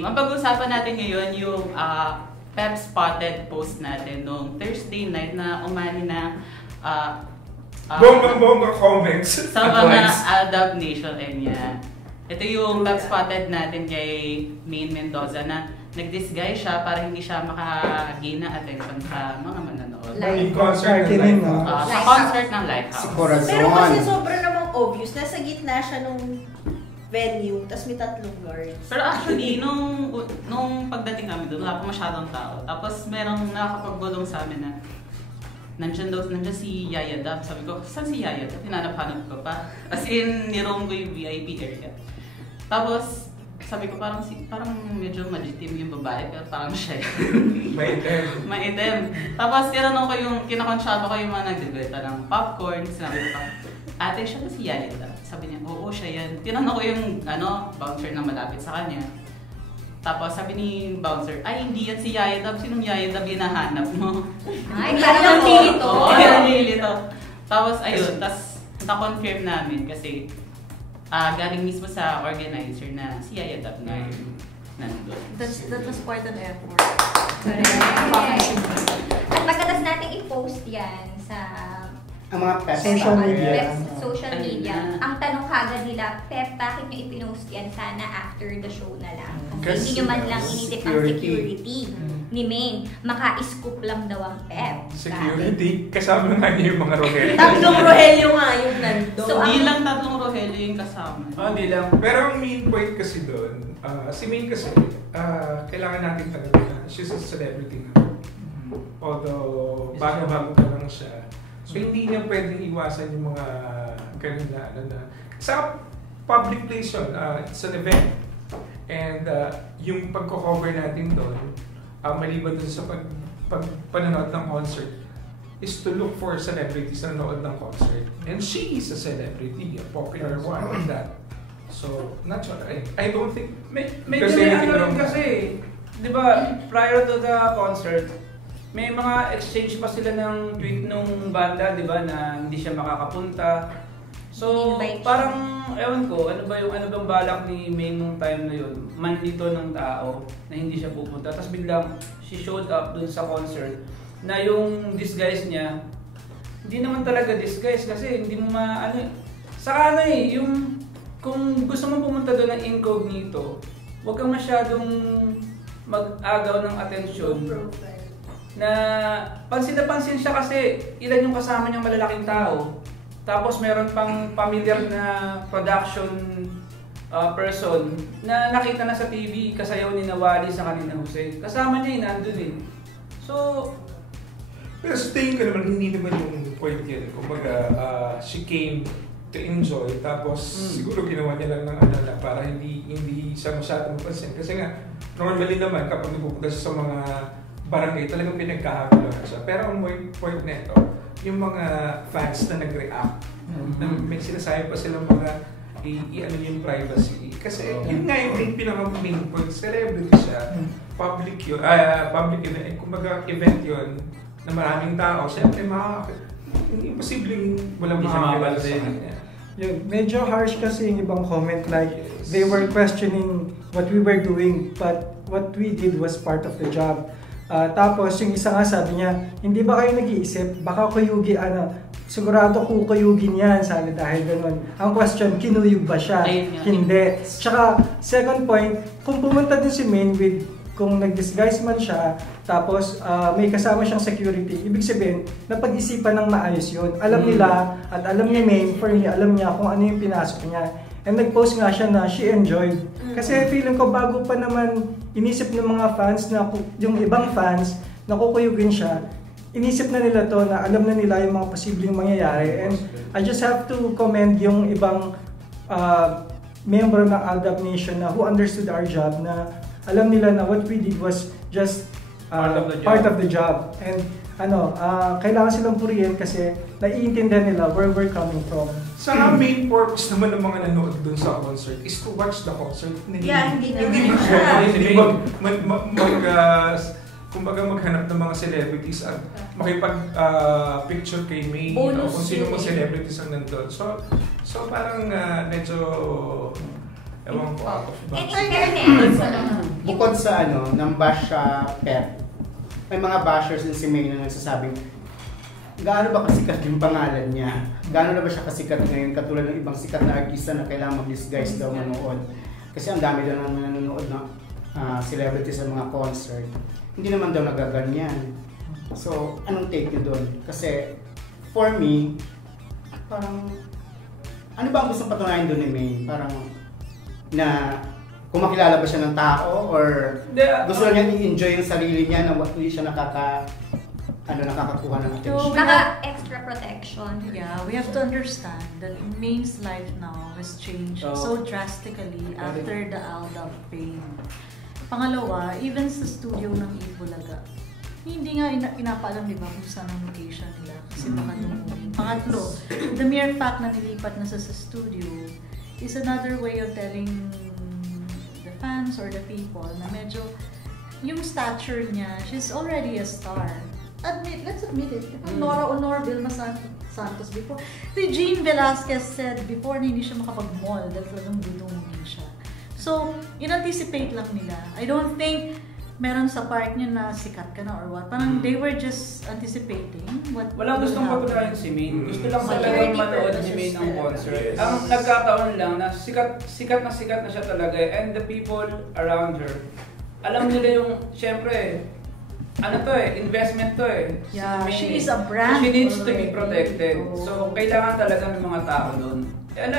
Ang pag-uusapan natin ngayon yung Pep Spotted post natin nung Thursday night na umani na bonggang comments sa mga Aldab Nation. Ito yung Pep Spotted natin kay Maine Mendoza na nag-disguise siya para hindi siya makagain ng attention sa mga manonood. Like, concert ng Lighthouse. Sa concert ng Lighthouse. Pero kasi sobra namang obvious, nasa gitna siya nung venue, tas may tatlong guards. Pero actually, nung pagdating namin doon, wala pa masyadong tao. Tapos merong nakakapagbulong sa amin na nandiyan si Yaya Dab. Sabi ko, saan si Yaya Dab? Hinanap-hanap ko pa. As in, niroom ko yung VIP area. Tapos, sabi ko parang medyo magitim yung babae, pero parang siya yun. Maitim. Tapos, kinakonsyado ko yung mga nagbibenta ng popcorn. Sinabi ko, ate, siya na si Yaya Dab. Sabi niya, oo, siya yan. Tinanong ko yung bouncer na malapit sa kanya. Tapos sabi ni bouncer, ay hindi yan si Yaya Dab. Sinong Yaya Dab hinahanap mo? Ay, parang nilito. Oo, nilito. Tapos ayun, na-confirm namin kasi galing mismo sa organizer na si Yaya Dab na yun nandun. That was quite an effort. At pagkatas natin i-post yan sa ang mga Pep social media. Ang tanong kagad nila, Pep, bakit nyo ipinost yan? Sana after the show na lang. Kasi hindi nyo man lang initip ang security ni Maine. Maka-scoop lang daw ang Pep. Security? Kasama nga niya yung mga Rogelio. Tatlong Rogelio nga yung nandun. So, hindi lang tatlong Rogelio yung kasama. Hindi lang. Pero ang main point kasi doon, si Maine kasi, kailangan natin talaga na she's a celebrity na. Although, bago-bago pa lang siya. So, hindi niya pwedeng iwasan yung mga ganun na sa public place yun, it's an event. And yung pagko-cover natin doon, maliban dun sa panonood ng concert, is to look for celebrities na nanood ng concert. And she is a celebrity, a popular one of that. So, not sure. I don't think... Medyo may ano rin kasi, di ba, prior to the concert, may mga exchange pa sila ng tweet nung banda, di ba, na hindi siya makakapunta. So, parang, ewan ko, ano bang balak ni Maine nung time na yun? Manlito ng tao na hindi siya pupunta. Tapos biglang, she showed up dun sa concert na yung disguise niya, hindi naman talaga disguise kasi hindi mo saka yung, kung gusto mo pumunta doon ng incognito, huwag kang masyadong mag-agaw ng atensyon. Na pansin na pansin siya kasi ilan yung kasama niyang malalaking tao. Tapos meron pang familiar na production person na nakita na sa TV kasayaw ni Nawali sa kanina Jose. Kasama niya nandun eh. So, pero sa tingin ko naman, hindi naman yung point yun. Kumbaga, she came to enjoy. Tapos siguro ginawa niya lang ng na para hindi siya masyadong mapansin. Kasi nga, normally naman kapag napupunta siya sa mga barangay, talagang pinagkakagulan siya. Pero ang point nito, yung mga fans na nag-react, na may sinasabi pa silang mga i-ano yung privacy. Kasi yun nga yung pinaka-main point, celebrity siya, public yun, public event, kumbaga event yun, na maraming tao, syempre imposibleng walang makakilala sa kanya. Yun, medyo harsh kasi yung ibang comment, like they were questioning what we were doing, but what we did was part of the job. Tapos yung isa nga sabi niya, hindi ba kayo nag-iisip, baka kuyugi sigurado kukuyugin yan, sabi dahil ganun. Ang question, kinuyug ba siya? Hindi. Tsaka second point, kung pumunta din si Maine kung nag-disguise man siya, tapos may kasama siyang security, ibig sabihin, napag-isipan ng maayos yun. Alam nila, at alam ni Maine, for me, alam niya kung ano yung pinasok niya. And nag-post nga siya na she enjoyed. Kasi feeling ko bago pa naman inisip ng mga fans na yung ibang fans na kukuyugin siya, inisip na nila to na alam na nila yung mga posibleng mangyayari. And I just have to commend yung ibang member ng Aldab Nation na who understood our job na alam nila na what we did was just part of the job. And kailangan silang purihin kasi naiintindihan nila where we're coming from. Sa main purpose naman ng mga nanood dun sa concert is to watch the concert. Hindi naman siya. Kumbaga maghanap ng mga celebrities at makipag-picture kay May, kung sino mo celebrities ang nandun. So parang medyo, ewan ko, out of bounds. And in fairness, bukod sa nang bash sa Pep, may mga bashers din si May na nagsasabing, gaano ba kasikat yung pangalan niya? Gaano na ba siya kasikat ngayon katulad ng ibang sikat na artista na kailangan mag-disguise daw manood? Kasi ang dami daw naman nanonood na celebrity sa mga concert. Hindi naman daw nagaganyan. So, anong take niyo doon? Kasi, for me, parang, ano ba ang gusto patunayan doon ni May? Parang, na, kung makilala ba siya ng tao, or gusto lang niya i-enjoy yung sarili niya na hindi siya nakakakuha ng attention. Baka extra protection. Yeah, we have to understand that Main's life now has changed so drastically after the Aldab pain. Pangalawa, even sa studio ng Itbulaga, hindi nga pinapaalam, di ba, kung saan ang location nila kasi baka lumuhin. Pangatlo, the mere fact na nilipat na sa studio is another way of telling the fans or the people na medyo yung stature niya, she's already a star. Let's admit it. Nora Honor, Vilma Santos before. The Jean Velasquez said before na hindi siya makapag-mall dahil talagang dudungin siya. So, in-anticipate lang nila. I don't think meron sa part niya na sikat ka na or what. Parang they were just anticipating what walang gustong patunayan si Main. Gusto lang talagang manood si Main ng concert. Ang nagkataon lang na sikat na siya talaga. And the people around her, alam nila yung, syempre, investment to eh. Yeah, she is a brand. She needs to be protected. So, kailangan talaga ng mga tao doon.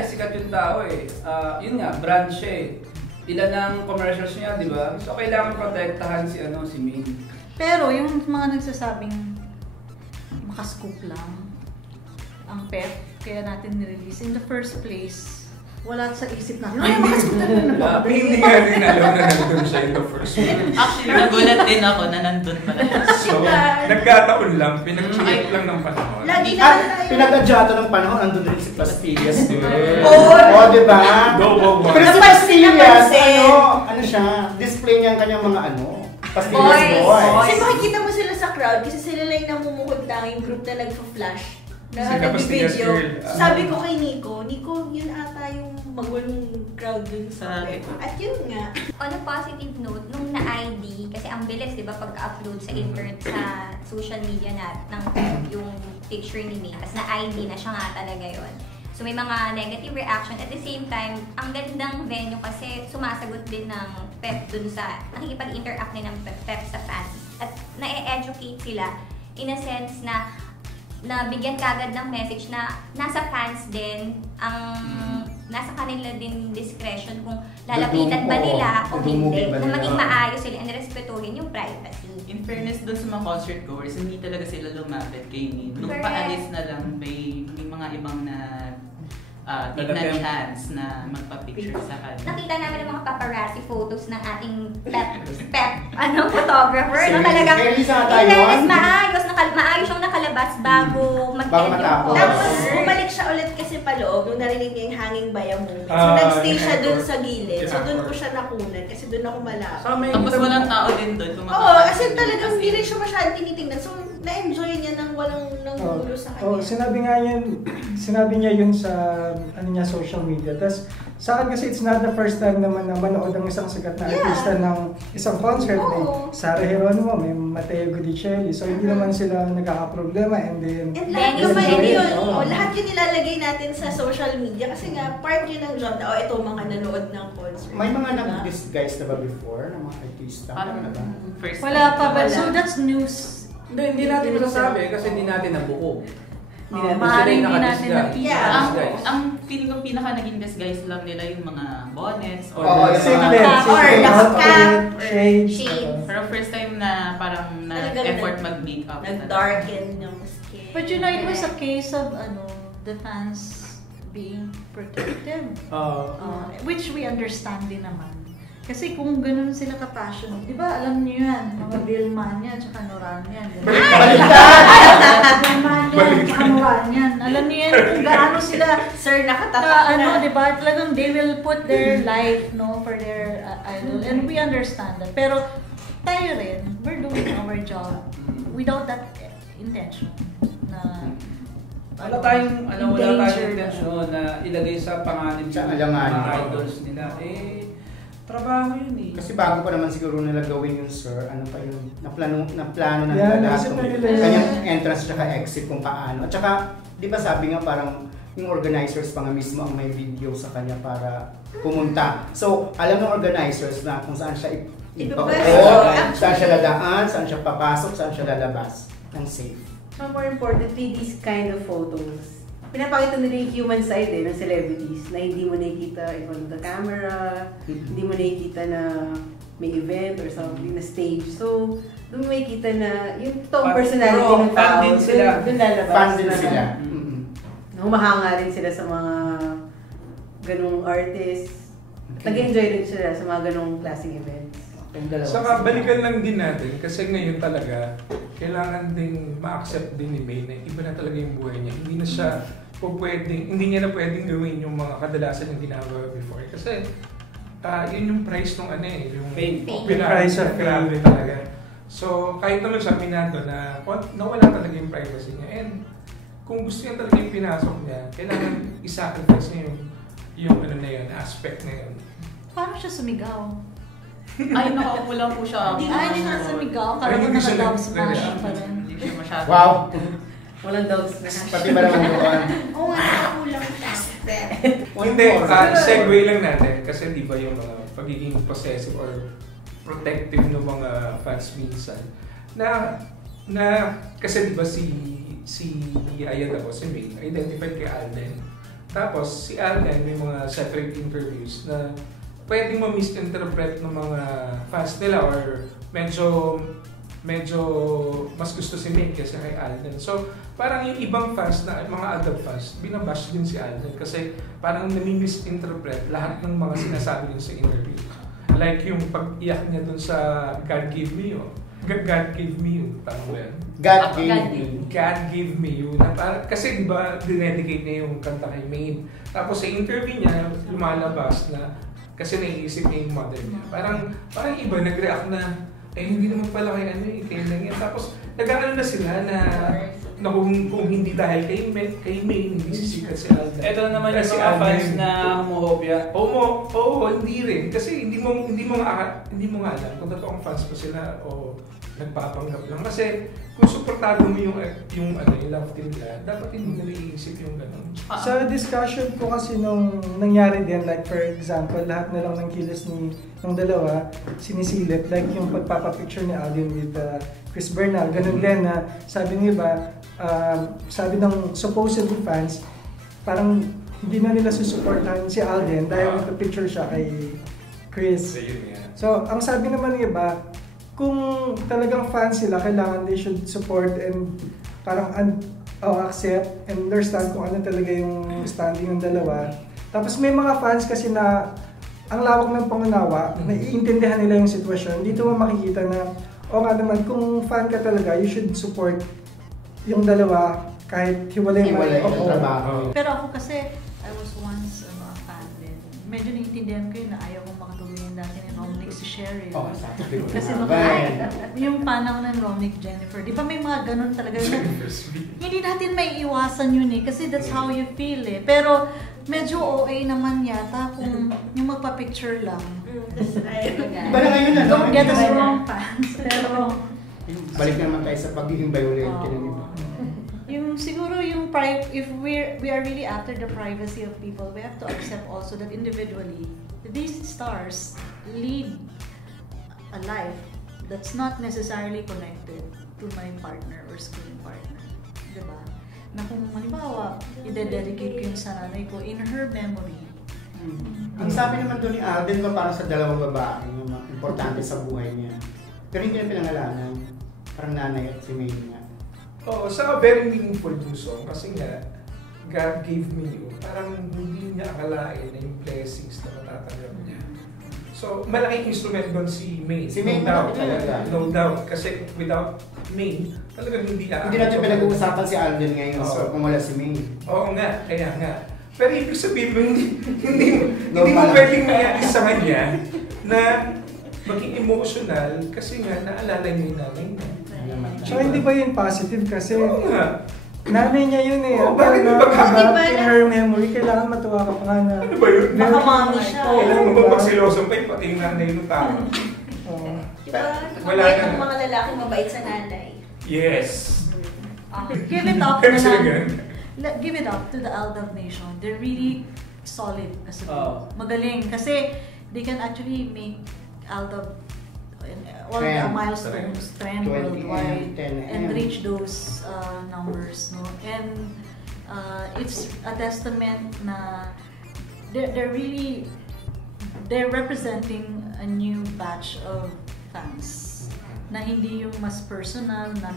Sikat yung tao eh. Yun nga, brand siya eh. Ilan ang commercials niya, di ba? So, kailangan protektahan si Main. Pero, yung mga nagsasabing makascoop lang ang Pep, kaya natin nirelease. In the first place, wala sa isip natin. Ay, makascoop na Hindi nga rin alam na nandun siya in the first one. Actually, nagulat din ako na nandun pala. So, nagkataon lang, pinag-check lang ng panahon. Lagi na tayo. Pinag-adyato ng panahon, nandun rin si Pastillas. Oo, diba? Go. Pero si Pastillas, ano siya, display niya ang kanyang mga Pastillas boys. Kasi makikita mo sila sa crowd kasi sila lang namumukod lang yung group na nagpa-flash. Nag-video. Sabi ko kay Nico, yun ata yung magulong crowd dun sa at yun nga. On a positive note, nung na-ID, kasi ang bilis, di ba, pagka-upload sa internet, sa social media ng yung picture ni May, tapos na-ID na siya nga talaga yun. So may mga negative reaction. At the same time, ang gandang venue kasi sumasagot din ng Pep dun sa, nakikipag-interact din ng Pep sa fans. At na-educate sila in a sense na bigyan kagad ng message na nasa fans din, nasa kanila din discretion kung lalapitan ba nila o hindi. Kung maging maayos sila and respetuhin yung privacy. In fairness dun sa mga concert goers, hindi talaga sila lumapit kay Min. Nung paalis na lang, may mga ibang na tignan chance na magpa-picture sa kanya. Nakita namin ang mga paparazzi photos ng ating Pep photographer. No, talagang maayos yung nakalabas bago mag-end yung Tapos concert. bumalik siya ulit kasi paloob nung narinig niya yung hanging bayamong. So nagstay siya dun sa gilid. So dun ko siya nakunan kasi dun ako malapit. Tapos walang tao din dun. Oo, kasi talagang hindi rin siya masyadong tinitingnan. So na-enjoy niya nang walang nanggulo sa kanya. Sinabi niya yun sa social media. Tapos sa akin kasi it's not the first time naman na manood ang isang sikat na artista ng isang concert. May Sarah Geronimo, may Mateo Gudicelli. So hindi naman sila nagkakaproblema and then lahat yun nilalagay natin sa social media kasi nga part yun ng job na ito mga nanood ng concert. May mga nag-disguise na ba before ng mga artista? Wala pa ba? So that's news. Hindi natin masasabi kasi hindi natin nabuo. Maaaring hindi natin nakita. Ang feeling ko pinaka naging disguise lang nila yung mga bonnets or shades. Pero first time na parang na-effort mag-makeup. Nag-darken yung skin. But you know, it was a case of the fans being protective. Which we understand din naman. Kasi kung ganun sila ka-passionate, di ba alam niyo yan, mga Vilmania at Noranian. Vilmania at Noranian. Alam niyo yan kung gaano sila, sir, nakatatak na. Di ba, talagang they will put their life for their idol. And we understand that. Pero tayo rin, we're doing our job without that intention na wala tayong intensyon na ilagay sa panganib sa mga idols nila. Trabaho yun eh. Kasi bago pa naman siguro nila gawin yun, sir, ano pa yun, naplano na Yeah, nila lahat naisip na kung nila yun. kanyang entrance tsaka exit kung paano. At saka, di ba sabi nga parang yung organizers pa nga mismo ang may video sa kanya para pumunta. So, alam ng organizers na kung saan siya ipapasok, saan siya dadaan, saan siya papasok, saan siya lalabas. Ang safe. But more importantly, these kind of photos, pinapakita nila yung human side ng celebrities na hindi mo nakikita in front of the camera, hindi mo nakikita na may event or something na stage. So, doon mo makikita na yung toong personality ng tao, doon lalabas. Fan din sila. Humahanga rin sila sa mga ganung artists. Nag-enjoy rin sila sa mga ganung klaseng events. Saka balikan lang din natin kasi ngayon talaga kailangan din ma-accept din ni May na iba na talaga yung buhay niya. Hindi niya na pwedeng gawin yung mga kadalasan yung ginagawa before. Kasi yun yung price ng yung Price of grabe talaga. So kahit naman siya minado na nawala talaga yung privacy niya. And kung gusto niya talaga yung pinasok niya, kailangan i-sacrifice niya yung aspect na yun. Paano siya sumigaw? Ay, nakaupo lang po siya. Hindi nga sumigaw. Parang Hindi siya naka-dog smash pa rin. Hindi siya masyado. Wow! Walang dogs na. Pati ba naman doon? Oo nga, nakakulang siya. Hindi, segue lang natin kasi di ba yung mga pagiging possessive or protective ng mga fans minsan na kasi di ba si Yaya ako, si May, identified kay Alden. Tapos si Alden may mga separate interviews na pwedeng ma-misinterpret ng mga fans nila or medyo mas gusto si May kaysa kay Alden. So, parang yung ibang fans na mga other fans, binabash din si Alden kasi parang nami-misinterpret lahat ng mga sinasabi din sa interview. Like yung pag-iyak niya dun sa God Gave Me You. God Gave Me You. Tama ba yan? God Gave Me. God Gave Me You. Kasi di ba, dinedicate niya yung kanta kay May. Tapos sa interview niya, lumalabas na kasi naiisip niya yung mother niya. Parang iba nag-react na hindi naman pala kay kay lang yan. Tapos nag-ano na sila na kung hindi dahil kay May, hindi sisikat si Alden. Ito naman yung mga fans na homophobic. Oo, hindi rin. Kasi hindi mo nga alam kung totoong fans pa sila o nagpapanggap lang. Kasi kung suportado mo yung love team nila, dapat hindi na naiisip yung gano'n. Sa discussion ko kasi nung nangyari din, like for example, lahat na lang ng kilos ng dalawa, sinisilip, like yung pagpapapicture ni Alden with Chris Bernal, ganun din na sabi ng iba, sabi ng supposed fans, parang hindi na nila susuportahan si Alden dahil nagpa-picture siya kay Chris. So, ang sabi naman ng iba, kung talagang fans sila, kailangan they should support and parang accept and understand kung ano talaga yung standing ng dalawa. Tapos may mga fans kasi na ang lawak ng pangunawa, naiintindihan nila yung sitwasyon. Dito mo makikita na, nga naman, kung fan ka talaga, you should support yung dalawa kahit hiwalay ang trabaho. Pero ako kasi, I was once a fan din. Medyo naiintindihan ko yun na ayaw kong makatuloy yung dati ni Romnick si Sherry. Kasi yung panahon ng Romnick Jennifer, di ba may mga ganun talaga yun? Hindi natin may iwasan yun kasi that's how you feel Pero medyo OA naman yata kung yung magpa-picture lang. Iba na ngayon Don't get us wrong, fans. Pero balik naman tayo sa pagiging violent. yung siguro yung if we are really after the privacy of people, we have to accept also that individually these stars lead a life that's not necessarily connected to my partner or screen partner, diba? Na kung halimbawa i-dedicate ko yung sa nanay ko in her memory. Ang sabi naman doon ni Alden ko parang sa dalawang babae na importante sa buhay niya, pero hindi na pinangalanan, parang nanay at si May niya. Oo, sa very meaningful yung song kasi nga, God Gave Me You, parang hindi niya akalain na yung blessings na matatanggap niya. So, malaking instrument doon si May. Si May talaga. No doubt. Kasi without May, talagang hindi Hindi natin pinag-uusapan si Alden ngayon, so kung wala si May. Oo nga, kaya nga. Pero ibig sabihin mo, hindi mo pwedeng mayakis sa kanya na maging emotional kasi nga naalala niya yung nanay niya. So hindi ba yun positive kasi Nanay niya yun eh. Oh, bakit Ano, ba? diba, in her memory, kailangan matuwa ka pa nga na. Ano ba yun? Baka mommy siya. Kailangan mo diba? ba magsiloso pa yung pati yung nanay ng tao? Oo. Diba? Wala Mabait na. ang mga lalaki, mabait sa nanay. Yes. Give it up na Sila lang. ganun. Give it up to the Aldab Nation. They're really solid as a group. Oo. Magaling. Kasi they can actually make Aldab all the Trend. milestones, trend 20 worldwide, and 10 and reach those numbers. No? And it's a testament na they're really representing a new batch of fans na hindi yung mas personal na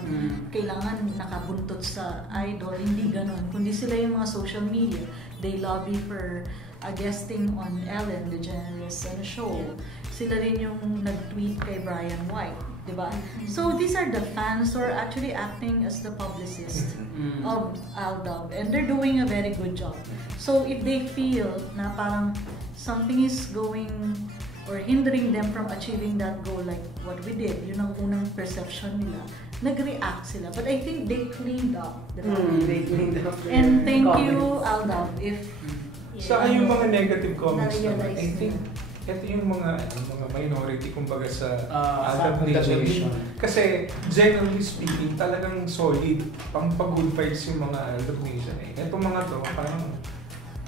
kailangan nakabuntot sa idol, hindi ganun. Kundi sila yung mga social media. They lobby for a guesting on Ellen DeGeneres show. Sila rin yung nag-tweet kay Brian White, di ba? So these are the fans who are actually acting as the publicist of Aldab, and they're doing a very good job. So if they feel na parang something is going or hindering them from achieving that goal, like what we did, yun ang unang perception nila, nag-react sila. But I think they cleaned up. Diba? They cleaned up their And thank you, comments. Aldab, if Sa yung mga negative comments naman, Na-realize I think ito yung mga minority kumbaga sa Aldab Aldab Nation. Nation. Kasi generally speaking, talagang solid pang pag-good vibes yung mga Aldab Nation eh. Itong mga to,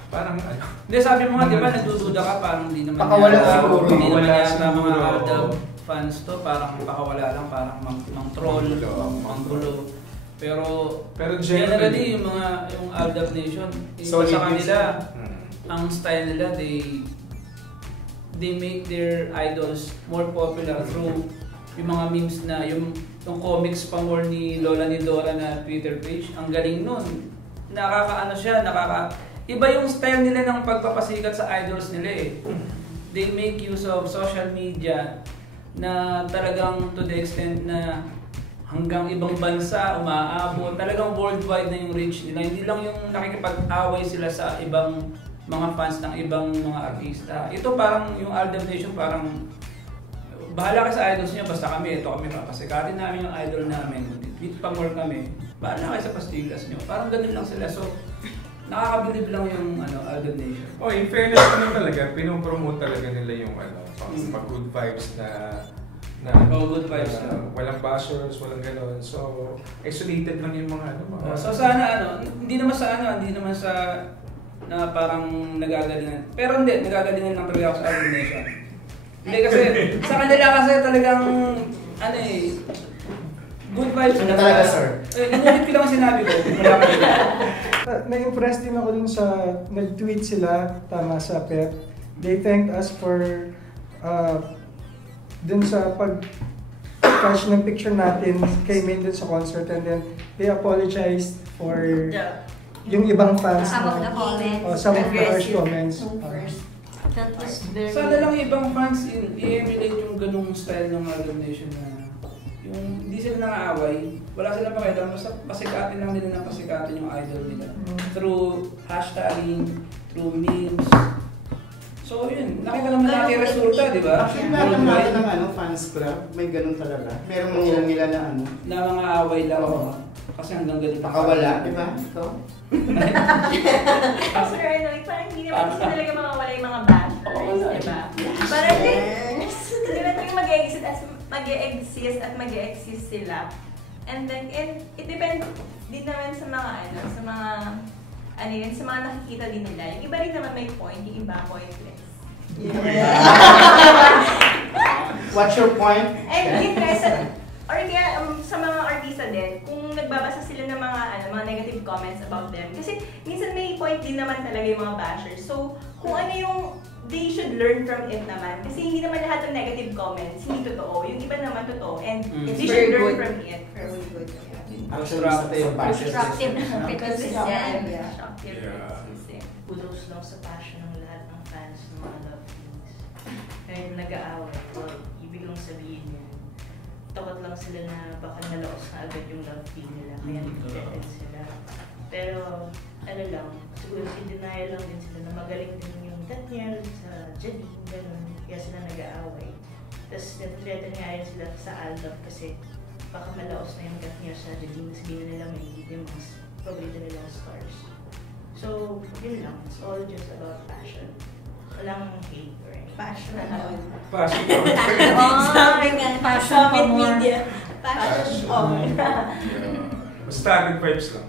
parang ano. Hindi, sabi mo nga, di ba, nagdududa ka, parang hindi naman Pakawala yata- siguro. Hindi naman Pakawala yata mga siguro. Aldab fans to, parang pakawala lang, parang mang-troll, mang-gulo. Pero generally, yung Aldab Nation, Solid sa kanila, Hmm. ang style nila, they make their idols more popular through yung mga memes na, yung comics pa more ni Lola ni Dora na Twitter page. Ang galing nun. Nakakaano siya, iba yung style nila ng pagpapasikat sa idols nila eh. They make use of social media na talagang to the extent na hanggang ibang bansa umaabot. Talagang worldwide na yung reach nila. Hindi lang yung nakikipag-away sila sa ibang mga fans ng ibang mga artista. Ito parang yung Aldab Nation parang bahala ka sa idols niyo, basta kami, ito kami papasikatin namin yung idol namin. Tweet pa more kami. Bahala kayo sa pastillas niyo. Parang ganun lang sila. So, nakakabilib lang yung Aldab Nation. Oh, in fairness naman talaga, pinopromote talaga nila yung pag-good vibes na good vibes walang bashers, walang gano'n. So, isolated lang yung mga mga... So sana hindi naman sa na parang nagagalingan. Pero hindi, nagagalingan lang talaga ako sa Aldab Nation. Hindi kasi, sa kanila kasi talagang, good vibes. Ano talaga, sir? Inulit ko lang ang sinabi ko. Wala ka nila. Na-impress din ako dun sa nag-tweet sila, tama sa PEP. They thanked us for dun sa pag-catch ng picture natin kay Main dun sa concert, and then they apologized for yung ibang fans. Some of the comments. Some of the harsh comments. that was very... Sana lang ibang fans i-emulate yung ganung style ng Aldab Nation na yung hindi sila nangaaway, wala silang pakialam, basta pasikatin lang nila ng pasikatin yung idol nila. Through hashtagging, through memes. So yun, nakita naman natin yung resulta, di ba? Actually, meron natin ng fans club, may ganun talaga. Merong nila na Na mga away lang. Oo. Kasi hanggang ganito. Pakawala, di ba? Ito? Sir, parang hindi naman kasi talaga makawala yung mga bashers, di ba? Parang di ba talaga mag-e-exist at mag-e-exist sila. And it depends din naman sa mga sa mga nakikita din nila. Yung iba rin naman may point, yung iba pointless. What's your point? And interest, or kaya sa mga artista din, kung nagbabasa sila ng mga negative comments about them. Kasi minsan may point din naman talaga yung mga bashers. So, kung ano yung they should learn from it naman. Kasi hindi naman lahat ng negative comments hindi totoo. Yung iba naman totoo. And they should learn from it. Very good. Constructive. Constructive na criticism. Constructive criticism. Kudos lang sa passion ng lahat ng fans ng mga love teams. Kahit nag-aaway, well, ibig lang sabihin yun. Takot lang sila na baka nalaos na agad yung love team nila, kaya nag-dead sila. Pero, ano lang, siguro in-denial lang din sila na magaling din yung Daniel sa Janine, gano'n, kaya sila nag-aaway. Tapos, nag-threaten nga rin sila sa Aldab kasi baka malaos na yung gat niya sa Janine, sabihin nila may hindi mas paborito nilang stars. So, yun lang. It's all just about passion. Walang hate or anything. Passion. Passion. Sabi nga, Passion Summit pa more. Media. Passion on. Basta good vibes lang.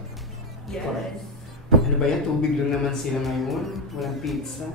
Yes. Ano ba yan? Tubig lang naman sila ngayon. Walang pizza.